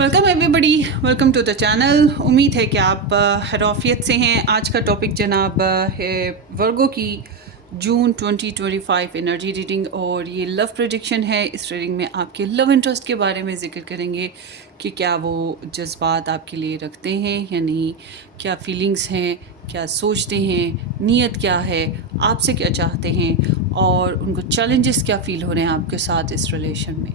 Welcome everybody, welcome to the channel. उम्मीद है कि आप खैरियत से हैं। आज का टॉपिक जनाब है वर्गो की जून 2025 एनर्जी रीडिंग और ये लव प्रेडिक्शन है। इस रीडिंग में आपके लव इंटरेस्ट के बारे में ज़िक्र करेंगे कि क्या वो जज्बात आपके लिए रखते हैं या नहीं, क्या फीलिंग्स हैं, क्या सोचते हैं, नीयत क्या है, आपसे क्या चाहते हैं और उनको चैलेंजेस क्या फ़ील हो रहे हैं आपके साथ इस रिलेशन में।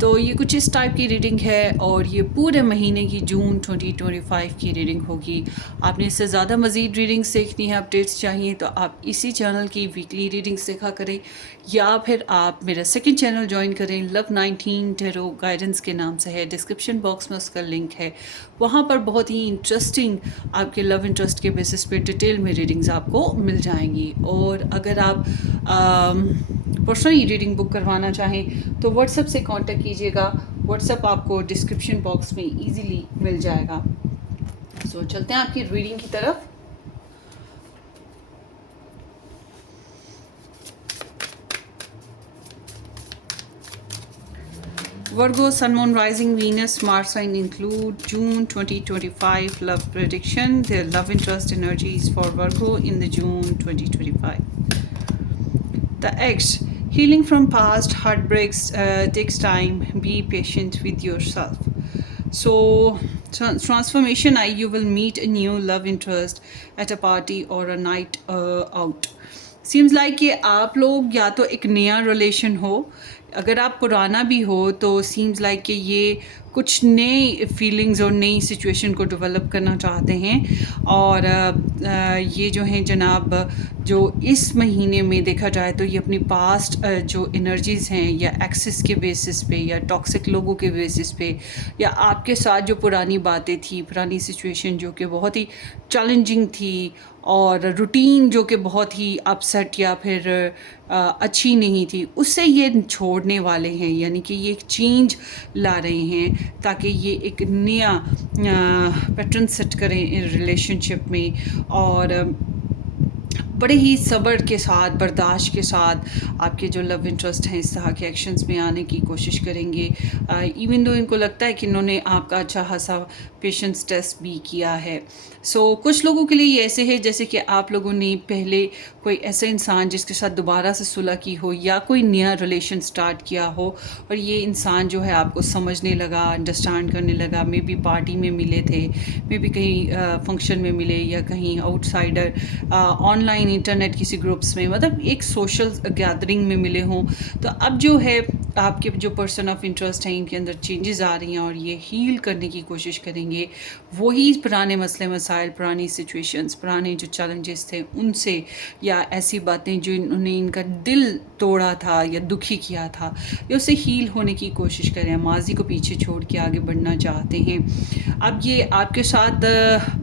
तो ये कुछ इस टाइप की रीडिंग है और ये पूरे महीने की जून 2025 की रीडिंग होगी। आपने इससे ज़्यादा मज़ीद रीडिंग्स देखनी है, अपडेट्स चाहिए तो आप इसी चैनल की वीकली रीडिंग्स देखा करें या फिर आप मेरा सेकंड चैनल ज्वाइन करें। लव 19 टेरो गाइडेंस के नाम से है, डिस्क्रिप्शन बॉक्स में उसका लिंक है। वहाँ पर बहुत ही इंटरेस्टिंग आपके लव इंटरेस्ट के बेसिस पे डिटेल में रीडिंग्स आपको मिल जाएंगी। और अगर आप पर्सनली रीडिंग बुक करवाना चाहें तो व्हाट्सएप से कांटेक्ट कीजिएगा। व्हाट्सएप आपको डिस्क्रिप्शन बॉक्स में इजीली मिल जाएगा। सो चलते हैं आपकी रीडिंग की तरफ। Virgo, Sun, Moon, Rising, Venus, Mars sign include June 2025 love prediction. Their love interest energies for Virgo in the June 2025. The X, healing from past heartbreaks takes time. Be patient with yourself. So, transformation, you will meet a new love interest at a party or a night out. Seems like कि आप लोग या तो एक नया relation हो, अगर आप पुराना भी हो तो सीम्स लाइक कि ये कुछ नई फीलिंग्स और नई सिचुएशन को डेवलप करना चाहते हैं। और ये जो हैं जनाब, जो इस महीने में देखा जाए तो ये अपनी पास्ट जो एनर्जीज़ हैं या एक्सेस के बेसिस पे या टॉक्सिक लोगों के बेसिस पे या आपके साथ जो पुरानी बातें थी, पुरानी सिचुएशन जो कि बहुत ही चैलेंजिंग थी और रूटीन जो कि बहुत ही अपसेट या फिर अच्छी नहीं थी, उससे ये छोड़ने वाले हैं। यानी कि ये एक चेंज ला रहे हैं ताकि ये एक नया पैटर्न सेट करें रिलेशनशिप में और बड़े ही सब्र के साथ, बर्दाश्त के साथ आपके जो लव इंटरेस्ट हैं इस तरह के एक्शंस में आने की कोशिश करेंगे। इवन दो इनको लगता है कि इन्होंने आपका अच्छा खासा पेशेंस टेस्ट भी किया है। कुछ लोगों के लिए ये ऐसे है जैसे कि आप लोगों ने पहले कोई ऐसा इंसान जिसके साथ दोबारा से सुलह की हो या कोई नया रिलेशन स्टार्ट किया हो और ये इंसान जो है आपको समझने लगा, अंडरस्टैंड करने लगा। मे बी पार्टी में मिले थे, मे बी कहीं फंक्शन में मिले या कहीं आउटसाइडर ऑनलाइन इंटरनेट किसी ग्रुप्स में, मतलब एक सोशल गैदरिंग में मिले हों। तो अब जो है आपके जो पर्सन ऑफ इंटरेस्ट हैं इनके अंदर चेंजेस आ रही हैं और ये हील करने की कोशिश करेंगे। वही पुराने मसले मसाइल, पुरानी सिचुएशंस, पुराने जो चैलेंजेस थे उनसे या ऐसी बातें जो इन्होंने इनका दिल तोड़ा था या दुखी किया था, ये उससे हील होने की कोशिश करें। माजी को पीछे छोड़ के आगे बढ़ना चाहते हैं। अब ये आपके साथ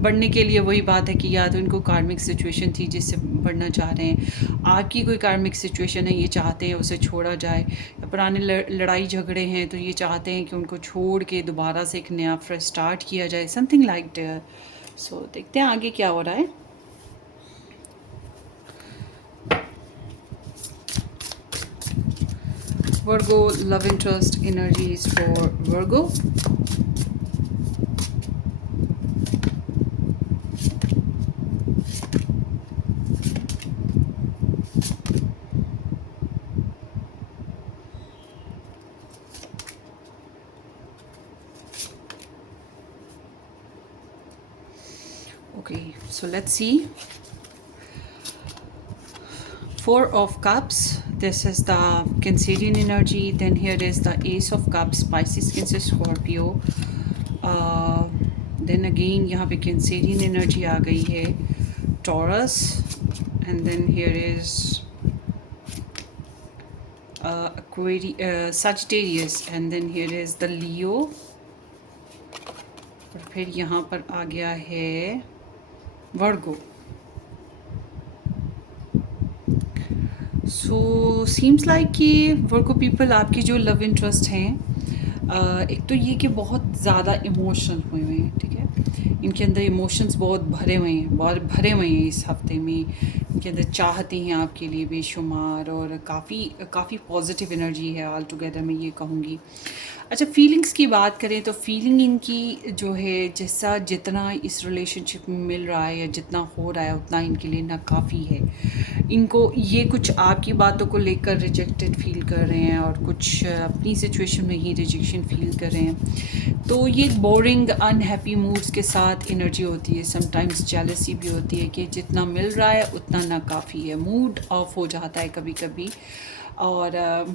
बढ़ने के लिए वही बात है कि या तो इनको कार्मिक सिचुएशन थी जिससे बढ़ना चाह रहे हैं, आपकी कोई कार्मिक सिचुएशन है, ये चाहते हैं उसे छोड़ा जाए, पुराने लड़ाई झगड़े हैं तो ये चाहते हैं कि उनको छोड़ के दोबारा से एक नया फ्रेश स्टार्ट किया जाए, समथिंग लाइक दैट। देखते हैं आगे क्या हो रहा है। Virgo love interest energies for Virgo. Okay, so let's see. Four of Cups, this is the Cancerian energy. Then here is the Ace of Cups, Pisces, Cancer, Scorpio. Then again यहाँ पे Cancerian energy आ गई है, Taurus. And then here is Sagittarius. And then here is the Leo. और फिर यहाँ पर आ गया है Virgo. सीम्स लाइक कि वर्गो पीपल आपकी जो लव इंटरेस्ट हैं, एक तो ये कि बहुत ज़्यादा इमोशनल हुए हैं, ठीक है। इनके अंदर इमोशंस बहुत भरे हुए हैं, बहुत भरे हुए हैं इस हफ्ते में। के अंदर चाहते हैं आपके लिए बेशुमार, और काफ़ी पॉजिटिव एनर्जी है ऑल टुगेदर, मैं ये कहूँगी। अच्छा, फीलिंग्स की बात करें तो फीलिंग इनकी जो है, जैसा जितना इस रिलेशनशिप में मिल रहा है या जितना हो रहा है उतना इनके लिए ना काफ़ी है। इनको ये कुछ आपकी बातों को लेकर रिजेक्टेड फील कर रहे हैं और कुछ अपनी सिचुएशन में ही रिजेक्शन फील कर रहे हैं। तो ये बोरिंग अनहैप्पी मूड्स के साथ एनर्जी होती है। समटाइम्स जेलसी भी होती है कि जितना मिल रहा है उतना ना काफ़ी है, मूड ऑफ हो जाता है कभी कभी। और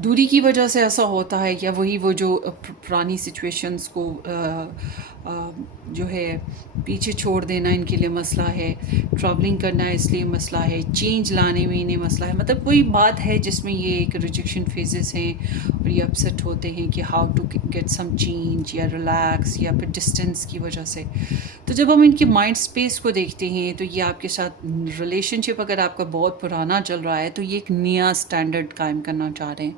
दूरी की वजह से ऐसा होता है, या वही वो जो पुरानी सिचुएशंस को जो है पीछे छोड़ देना इनके लिए मसला है, ट्रैवलिंग करना इसलिए मसला है, चेंज लाने में इन्हें मसला है। मतलब कोई बात है जिसमें ये एक रिजेक्शन फेजेस हैं और ये अपसेट होते हैं कि how to get some change या रिलैक्स, या फिर डिस्टेंस की वजह से। तो जब हम इनके माइंड स्पेस को देखते हैं तो ये आपके साथ रिलेशनशिप अगर आपका बहुत पुराना चल रहा है तो ये एक नया स्टैंडर्ड कायम करना चाह रहे हैं।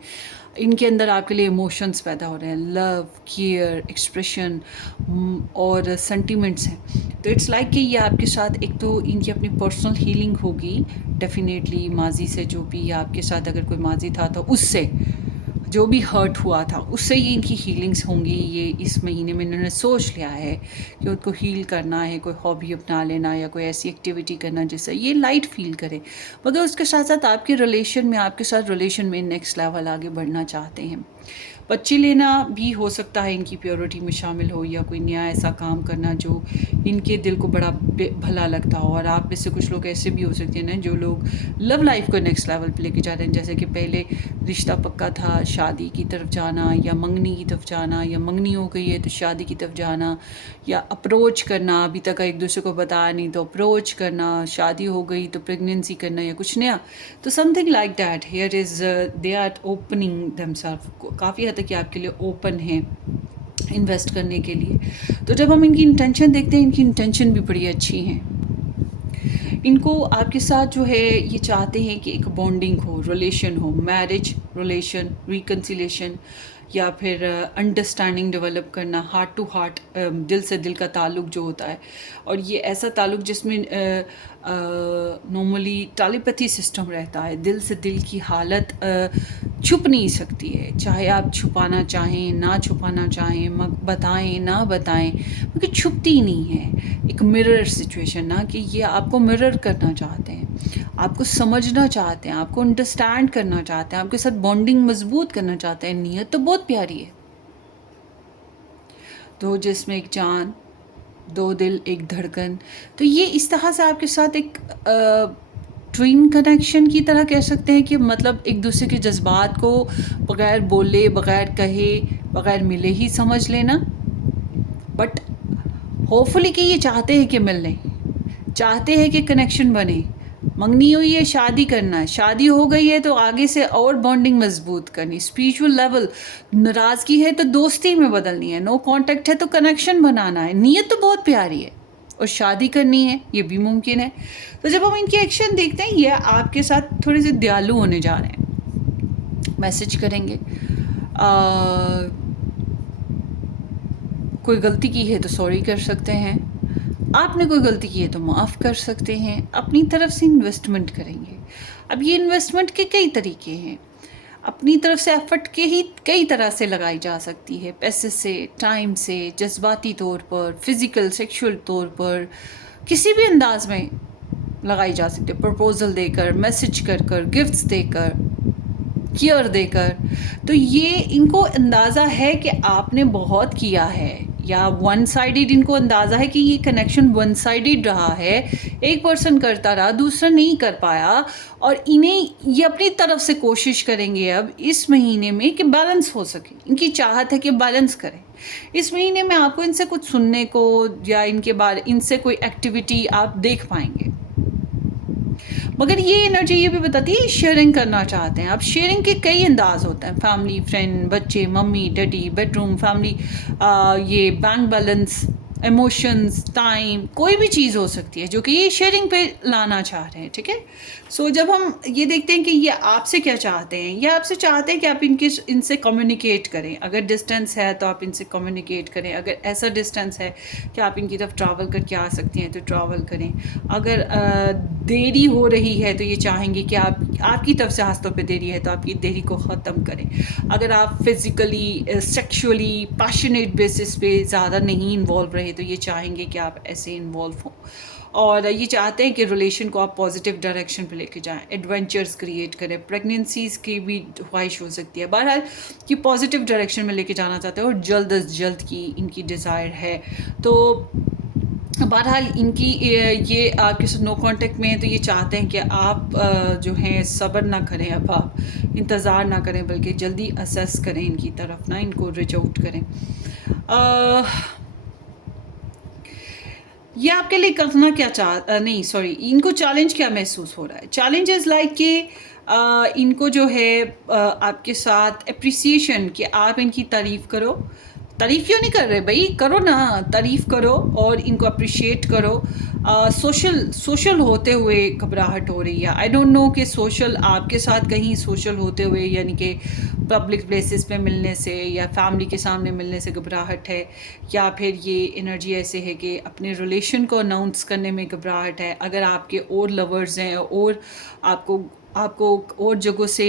इनके अंदर आपके लिए इमोशंस पैदा हो रहे हैं, लव, केयर, एक्सप्रेशन और सेंटिमेंट्स हैं। तो इट्स लाइक कि ये आपके साथ एक तो इनकी अपनी पर्सनल हीलिंग होगी डेफिनेटली, माजी से जो भी आपके साथ अगर कोई माजी था तो उससे जो भी हर्ट हुआ था उससे ही इनकी हीलिंग्स होंगी। ये इस महीने में इन्होंने सोच लिया है कि उनको हील करना है, कोई हॉबी अपना लेना या कोई ऐसी एक्टिविटी करना जिससे ये लाइट फील करे। मगर उसके साथ साथ आपके रिलेशन में नेक्स्ट लेवल आगे बढ़ना चाहते हैं। बच्चे लेना भी हो सकता है इनकी प्योरिटी में शामिल हो, या कोई नया ऐसा काम करना जो इनके दिल को बड़ा भला लगता हो। और आप में से कुछ लोग ऐसे भी हो सकते हैं ना जो लोग लव लाइफ को नेक्स्ट लेवल पे लेके जाते हैं, जैसे कि पहले रिश्ता पक्का था, शादी की तरफ जाना या मंगनी की तरफ जाना, या मंगनी हो गई है तो शादी की तरफ जाना, या अप्रोच करना, अभी तक एक दूसरे को बताया नहीं तो अप्रोच करना, शादी हो गई तो प्रेगनेंसी करना या कुछ नया। तो something like that here is they are opening themself, काफ़ी हद तक आपके लिए ओपन है इन्वेस्ट करने के लिए। तो जब हम इनकी इंटेंशन देखते हैं, इनकी इंटेंशन भी बड़ी अच्छी हैं। इनको आपके साथ जो है ये चाहते हैं कि एक बॉन्डिंग हो, रिलेशन हो, मैरिज रिलेशन, रिकन्सिलेशन, या फिर अंडरस्टैंडिंग डेवलप करना, हार्ट टू हार्ट, दिल से दिल का ताल्लुक़ जो होता है। और ये ऐसा ताल्लुक़ जिसमें नॉर्मली टेलीपैथी सिस्टम रहता है, दिल से दिल की हालत छुप नहीं सकती है, चाहे आप छुपाना चाहें ना छुपाना चाहें, बताएं ना बताएं, क्योंकि छुपती ही नहीं है। एक मिरर सिचुएशन ना, कि ये आपको मिरर करना चाहते हैं, आपको समझना चाहते हैं, आपको अंडरस्टैंड करना चाहते हैं, आपके साथ बॉन्डिंग मजबूत करना चाहते हैं। नीयत तो बहुत प्यारी है, दो जिस्म एक जान, दो दिल एक धड़कन। तो ये इस तरह से आपके साथ एक ट्विन कनेक्शन की तरह कह सकते हैं कि मतलब एक दूसरे के जज्बात को बग़ैर बोले, बग़ैर कहे, बग़ैर मिले ही समझ लेना। बट होपफुली कि ये चाहते हैं कि मिल लें, चाहते हैं कि कनेक्शन बने। मंगनी हुई है, शादी करना है, शादी हो गई है तो आगे से और बॉन्डिंग मजबूत करनी, स्पिरिचुअल लेवल, नाराज़गी है तो दोस्ती में बदलनी है, नो कांटेक्ट है तो कनेक्शन बनाना है। नीयत तो बहुत प्यारी है और शादी करनी है, ये भी मुमकिन है। तो जब हम इनकी एक्शन देखते हैं, ये आपके साथ थोड़े से दयालु होने जा रहे हैं, मैसेज करेंगे, कोई गलती की है तो सॉरी कर सकते हैं, आपने कोई गलती की है तो माफ़ कर सकते हैं, अपनी तरफ से इन्वेस्टमेंट करेंगे। अब ये इन्वेस्टमेंट के कई तरीके हैं, अपनी तरफ से एफर्ट के ही कई तरह से लगाई जा सकती है, पैसे से, टाइम से, जज्बाती तौर पर, फिज़िकल सेक्सुअल तौर पर, किसी भी अंदाज में लगाई जा सकती है, प्रपोजल देकर, मैसेज कर, गिफ्ट्स देकर, केयर देकर। तो ये इनको अंदाज़ा है कि आपने बहुत किया है, या वन साइडेड इनको अंदाज़ा है कि ये कनेक्शन वन साइडेड रहा है, एक पर्सन करता रहा, दूसरा नहीं कर पाया, और इन्हें ये अपनी तरफ से कोशिश करेंगे अब इस महीने में कि बैलेंस हो सके। इनकी चाहत है कि बैलेंस करें। इस महीने में आपको इनसे कुछ सुनने को या इनके बारे इनसे कोई एक्टिविटी आप देख पाएंगे। मगर ये एनर्जी ये भी बताती है शेयरिंग करना चाहते हैं। अब शेयरिंग के कई अंदाज होते हैं, फैमिली, फ्रेंड, बच्चे, मम्मी, डैडी, बेडरूम, फैमिली, ये बैंक बैलेंस, इमोशंस, टाइम, कोई भी चीज़ हो सकती है जो कि ये शेयरिंग पे लाना चाह रहे हैं, ठीक है। सो जब हम ये देखते हैं कि ये आपसे क्या चाहते हैं, ये आपसे चाहते हैं कि आप इनसे कम्युनिकेट करें। अगर डिस्टेंस है तो आप इनसे कम्युनिकेट करें, अगर ऐसा डिस्टेंस है कि आप इनकी तरफ ट्रैवल करके आ सकती हैं तो ट्रैवल करें। अगर देरी हो रही है तो ये चाहेंगे कि आपकी तरफ से हाथों पे देरी है तो आप ये देरी को ख़त्म करें। अगर आप फिज़िकली, सेक्सुअली, पैशनेट बेसिस पे ज़्यादा नहीं इन्वॉल्व रहे तो ये चाहेंगे कि आप ऐसे इन्वॉल्व हों। और ये चाहते हैं कि रिलेशन को आप पॉजिटिव डायरेक्शन पे लेके जाएं, एडवेंचर्स क्रिएट करें। प्रेगनेंसीज़ की भी ख्वाहिश हो सकती है, बहरहाल कि पॉजिटिव डायरेक्शन में लेके जाना चाहते हैं और जल्द अज जल्द की इनकी डिज़ायर है। तो बहरहाल इनकी ये आपके साथ नो कांटेक्ट में है तो ये चाहते हैं कि आप जो हैं सब्र ना करें, अब आप इंतज़ार ना करें बल्कि जल्दी असेस करें इनकी तरफ ना, इनको रीच आउट करें। ये आपके लिए करना क्या नहीं सॉरी, इनको चैलेंज क्या महसूस हो रहा है? चैलेंज इज़ लाइक कि इनको जो है आपके साथ एप्रिसिएशन, कि आप इनकी तारीफ़ करो। तारीफ़ क्यों नहीं कर रहे भाई, करो ना, तारीफ़ करो और इनको अप्रिशिएट करो। सोशल होते हुए घबराहट हो रही है। आई डोंट नो कि सोशल आपके साथ कहीं सोशल होते हुए यानी कि पब्लिक प्लेसेस पे मिलने से या फैमिली के सामने मिलने से घबराहट है, या फिर ये एनर्जी ऐसे है कि अपने रिलेशन को अनाउंस करने में घबराहट है। अगर आपके और लवर्स हैं और आपको आपको और जगहों से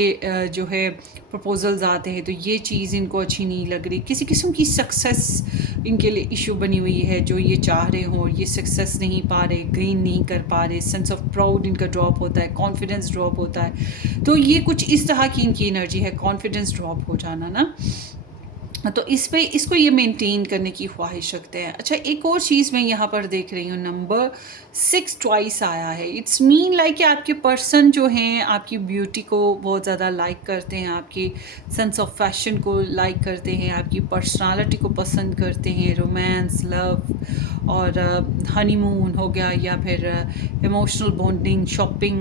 जो है प्रपोजल्स आते हैं तो ये चीज़ इनको अच्छी नहीं लग रही। किसी किस्म की सक्सेस इनके लिए इशू बनी हुई है, जो ये चाह रहे हों ये सक्सेस नहीं पा रहे, गेन नहीं कर पा रहे, सेंस ऑफ प्राउड इनका ड्रॉप होता है, कॉन्फिडेंस ड्रॉप होता है। तो ये कुछ इस तरह की इनकी एनर्जी है, कॉन्फिडेंस ड्रॉप हो जाना ना। तो इसको ये मेंटेन करने की ख्वाहिश रखते हैं। अच्छा, एक और चीज़ मैं यहाँ पर देख रही हूँ, नंबर 6 ट्वाइस आया है। इट्स मीन लाइक कि आपके पर्सन जो हैं आपकी ब्यूटी को बहुत ज़्यादा लाइक करते हैं, आपकी सेंस ऑफ फैशन को लाइक करते हैं, आपकी पर्सनालिटी को पसंद करते हैं। रोमांस, लव और हनीमून हो गया, या फिर इमोशनल बॉन्डिंग, शॉपिंग,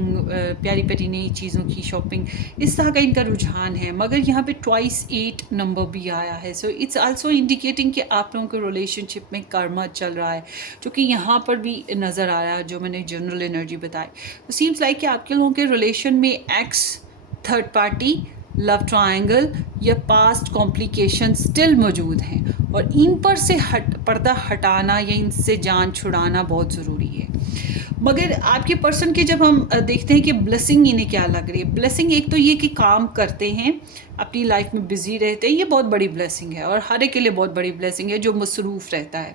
प्यारी प्यारी नई चीज़ों की शॉपिंग, इस तरह का इनका रुझान है। मगर यहाँ पे ट्वाइस 8 नंबर भी आया है। सो इट्स आल्सो इंडिकेटिंग कि आप लोगों के रिलेशनशिप में कर्मा चल रहा है, जो कि यहाँ पर भी नज़र आ रहा है जो मैंने जनरल एनर्जी बताई। तो सीम्स लाइक कि आपके लोगों के रिलेशन में x, third party, love triangle या पास्ट कॉम्प्लिकेशन स्टिल मौजूद हैं और इन पर से पर्दा हटाना या इनसे जान छुड़ाना बहुत ज़रूरी है। मगर आपके पर्सन के जब हम देखते हैं कि ब्लेसिंग इन्हें क्या लग रही है, ब्लेसिंग एक तो ये कि काम करते हैं, अपनी लाइफ में बिजी रहते हैं, ये बहुत बड़ी ब्लेसिंग है और हर एक के लिए बहुत बड़ी ब्लेसिंग है जो मसरूफ़ रहता है।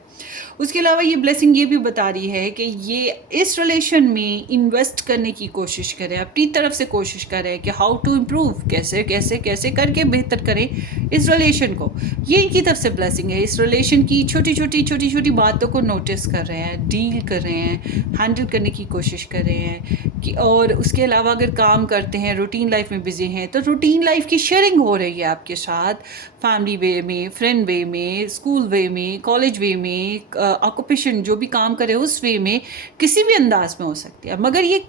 उसके अलावा ये ब्लेसिंग ये भी बता रही है कि ये इस रिलेशन में इन्वेस्ट करने की कोशिश करें, अपनी तरफ से कोशिश करें कि हाउ टू इम्प्रूव, कैसे कैसे कैसे करके बेहतर करें इस रिलेशन को। ये इनकी तरफ से ब्लेसिंग है। इस रिलेशन की छोटी छोटी बातों को नोटिस कर रहे हैं, डील कर रहे हैं, हैंडल करने की कोशिश कर रहे हैं कि, और उसके अलावा अगर काम करते हैं, रूटीन लाइफ में बिजी हैं, तो रूटीन लाइफ की शेयरिंग हो रही है आपके साथ, फैमिली वे में, फ्रेंड वे में, स्कूल वे में, कॉलेज वे में, ऑक्यूपेशन जो भी काम करे उस वे में, किसी भी अंदाज में हो सकती है। मगर ये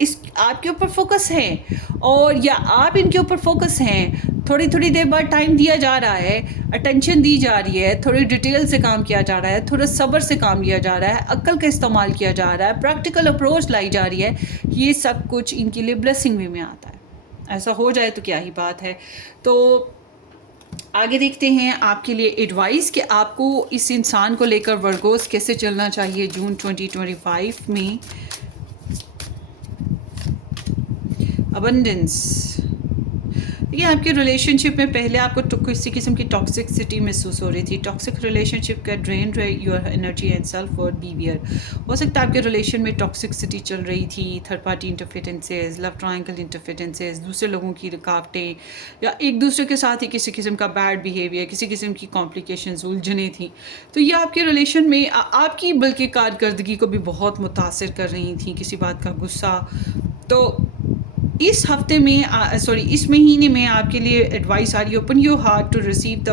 इस आपके ऊपर फोकस है और या आप इनके ऊपर फोकस हैं। थोड़ी थोड़ी देर बाद टाइम दिया जा रहा है, अटेंशन दी जा रही है, थोड़ी डिटेल से काम किया जा रहा है, थोड़ा सब्र से काम लिया जा रहा है, अक्ल का इस्तेमाल किया जा रहा है, प्रैक्टिकल अप्रोच लाई जा रही है। ये सब कुछ इनके लिए ब्लेसिंग वे में आता है। ऐसा हो जाए तो क्या ही बात है। तो आगे देखते हैं आपके लिए एडवाइस कि आपको इस इंसान को लेकर वर्गोस कैसे चलना चाहिए जून 2025 में। अबंडेंस, देखिए आपके रिलेशनशिप में पहले आपको किसी किस्म की टॉक्सिसिटी महसूस हो रही थी। टॉक्सिक रिलेशनशिप का drain your energy and self और बिहेवियर। हो सकता है आपके रिलेशन में टॉक्सिसिटी चल रही थी, third party interferences, love triangle interferences, दूसरे लोगों की रुकावटें, या एक दूसरे के साथ ही किसी किस्म का बैड बिहेवियर, किसी किस्म की कॉम्प्लिकेशंस, उलझने थी। तो ये आपके रिलेशन में आपकी बल्कि कारकर्दगी को भी बहुत मुतासिर कर रही थी, किसी बात का गुस्सा। तो इस हफ्ते में सॉरी इस महीने में आपके लिए एडवाइस आ रही है, open your heart to receive the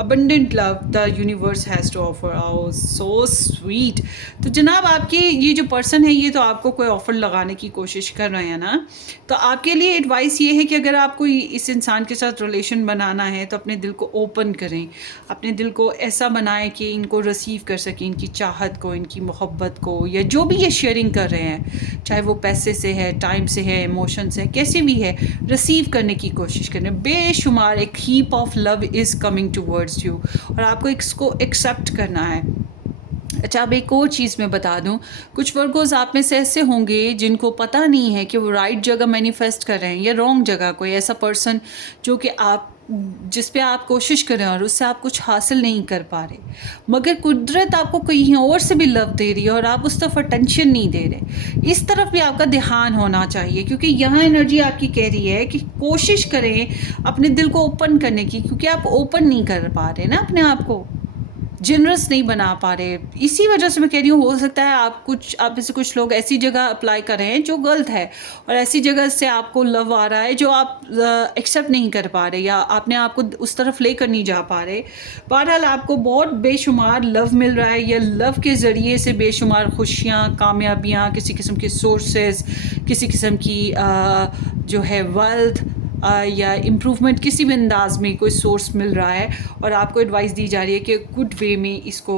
abundant love the universe has to offer. आओ सो स्वीट। तो जनाब आपके ये जो पर्सन है ये तो आपको कोई ऑफ़र लगाने की कोशिश कर रहे हैं ना, तो आपके लिए एडवाइस ये है कि अगर आपको इस इंसान के साथ रिलेशन बनाना है तो अपने दिल को ओपन करें, अपने दिल को ऐसा बनाएं कि इनको रिसीव कर सकें, इनकी चाहत को, इनकी मोहब्बत को, या जो भी ये शेयरिंग कर रहे हैं, चाहे वो पैसे से है, टाइम से है, इमोशन से, कैसे भी है, रिसीव करने की कोशिश करें। बेशुमार एक heap of love is coming towards you, और आपको इसको एक्सेप्ट करना है। अच्छा, अब एक और चीज़ मैं बता दूं, कुछ वर्गोज़ आप में से ऐसे होंगे जिनको पता नहीं है कि वो राइट जगह मैनिफेस्ट कर रहे हैं या रॉन्ग जगह। कोई ऐसा पर्सन जो कि आप जिस पे आप कोशिश कर रहे हैं और उससे आप कुछ हासिल नहीं कर पा रहे, मगर कुदरत आपको कहीं और से भी लव दे रही है और आप उस तरफ अटेंशन नहीं दे रहे। इस तरफ भी आपका ध्यान होना चाहिए, क्योंकि यहाँ एनर्जी आपकी कह रही है कि कोशिश करें अपने दिल को ओपन करने की, क्योंकि आप ओपन नहीं कर पा रहे ना, अपने आप को जनरस नहीं बना पा रहे। इसी वजह से मैं कह रही हूँ, हो सकता है आप में से कुछ लोग ऐसी जगह अप्लाई कर रहे हैं जो गलत है, और ऐसी जगह से आपको लव आ रहा है जो आप एक्सेप्ट नहीं कर पा रहे, या आपने आपको उस तरफ लेकर नहीं जा पा रहे। बहरहाल आपको बहुत बेशुमार लव मिल रहा है, या लव के ज़रिए से बेशुमार खुशियाँ, कामयाबियाँ, किसी किस्म के सोर्सेज, किसी किस्म की जो है वेल्थ या इम्प्रूवमेंट, किसी भी अंदाज में कोई सोर्स मिल रहा है, और आपको एडवाइस दी जा रही है कि गुड वे में इसको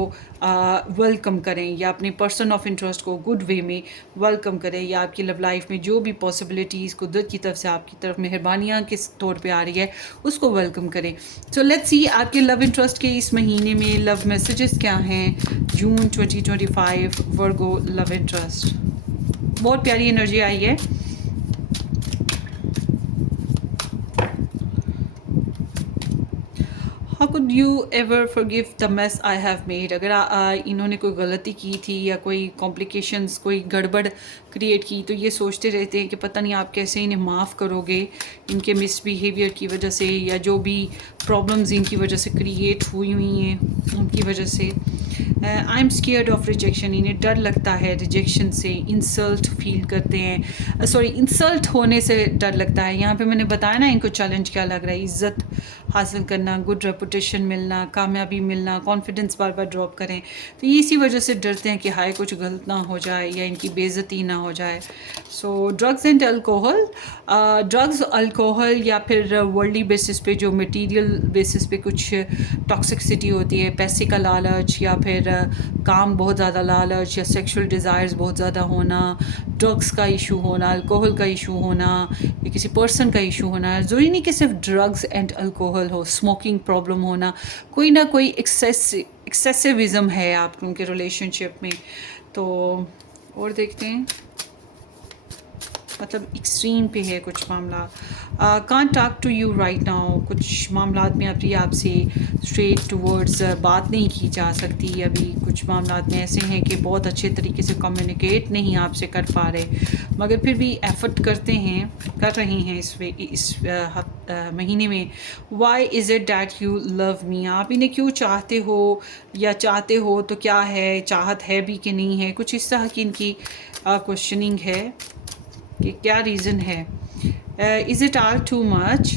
वेलकम करें, या अपने पर्सन ऑफ इंटरेस्ट को गुड वे में वेलकम करें, या आपकी लव लाइफ में जो भी पॉसिबिलिटीज़ कुदरत की तरफ से आपकी तरफ मेहरबानियाँ किस तौर पे आ रही है उसको वेलकम करें। सो लेट्स सी आपके लव इंटरेस्ट के इस महीने में लव मैसेजेस क्या हैं। जून 2025 वर्गो लव इंटरेस्ट, बहुत प्यारी एनर्जी आई है। How could you ever forgive the mess I have made? अगर इन्होंने कोई गलती की थी या कोई कॉम्प्लिकेशंस, कोई गड़बड़ क्रिएट की, तो ये सोचते रहते हैं कि पता नहीं आप कैसे इन्हें माफ़ करोगे, इनके मिसबिहेवियर की वजह से, या जो भी प्रॉब्लम्स इनकी वजह से क्रिएट हुई हैं उनकी वजह से। I am scared of rejection, इन्हें डर लगता है रिजेक्शन से, इंसल्ट फील करते हैं, सॉरी इंसल्ट होने से डर लगता है। यहाँ पे मैंने बताया ना इनको चैलेंज क्या लग रहा है, इज़्ज़त हासिल करना, गुड रेपुटेशन मिलना, कामयाबी मिलना, कॉन्फिडेंस बार बार ड्रॉप करें, तो ये इसी वजह से डरते हैं कि हाय कुछ गलत ना हो जाए या इनकी बेइज्जती ना हो जाए। सो drugs and alcohol, drugs, alcohol, या फिर वर्ल्डली बेसिस पे जो मटेरियल बेसिस पे कुछ टॉक्सिसिटी होती है, पैसे का लालच, या फिर काम बहुत ज़्यादा लालच, या सेक्सुअल डिज़ायर्स बहुत ज़्यादा होना, ड्रग्स का इशू होना, अल्कोहल का इशू होना, या किसी पर्सन का इशू होना। ज़रूरी नहीं कि सिर्फ ड्रग्स एंड अल्कोहल हो, स्मोकिंग प्रॉब्लम होना, कोई ना कोई एक्सेसिविज़म है आप लोगों के रिलेशनशिप में। तो और देखते हैं, मतलब एक्सट्रीम पे है कुछ मामला। Can't talk to you right now, कुछ मामलात में अभी आपसे स्ट्रेट टूवर्ड्स बात नहीं की जा सकती। अभी कुछ मामलात में ऐसे हैं कि बहुत अच्छे तरीके से कम्युनिकेट नहीं आपसे कर पा रहे, मगर फिर भी एफर्ट कर रहे हैं इस महीने में। Why is it that you love me, आप इन्हें क्यों चाहते हो, या चाहते हो तो क्या है, चाहत है भी कि नहीं है, कुछ इस तरह की इनकी क्वेश्चनिंग है कि क्या रीज़न है। Is it all too much,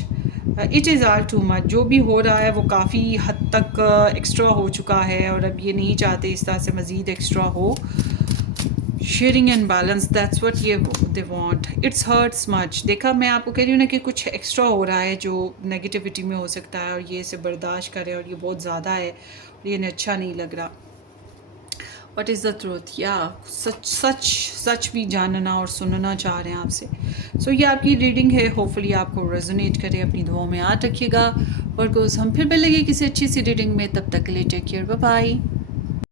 it is all too much, जो भी हो रहा है वो काफ़ी हद तक एक्स्ट्रा हो चुका है, और अब ये नहीं चाहते इस तरह से मज़ीद एक्स्ट्रा हो। Sharing and balance, that's what ये they want, it's hurts much. देखा, मैं आपको कह रही हूँ ना कि कुछ एक्स्ट्रा हो रहा है जो नेगेटिविटी में हो सकता है, और ये इसे बर्दाश्त करे, और ये बहुत ज़्यादा है, और ये अच्छा नहीं लग रहा। वट इज़ द ट्रूथ, या सच भी जानना और सुनना चाह रहे हैं आपसे। सो ये आपकी रीडिंग है, होपफुली आपको रेजोनेट करे, अपनी दुआओं में याद रखिएगा। और हम फिर मिलेंगे किसी अच्छी सी रीडिंग में, तब तक के लिए टेक केयर, बाय बाय।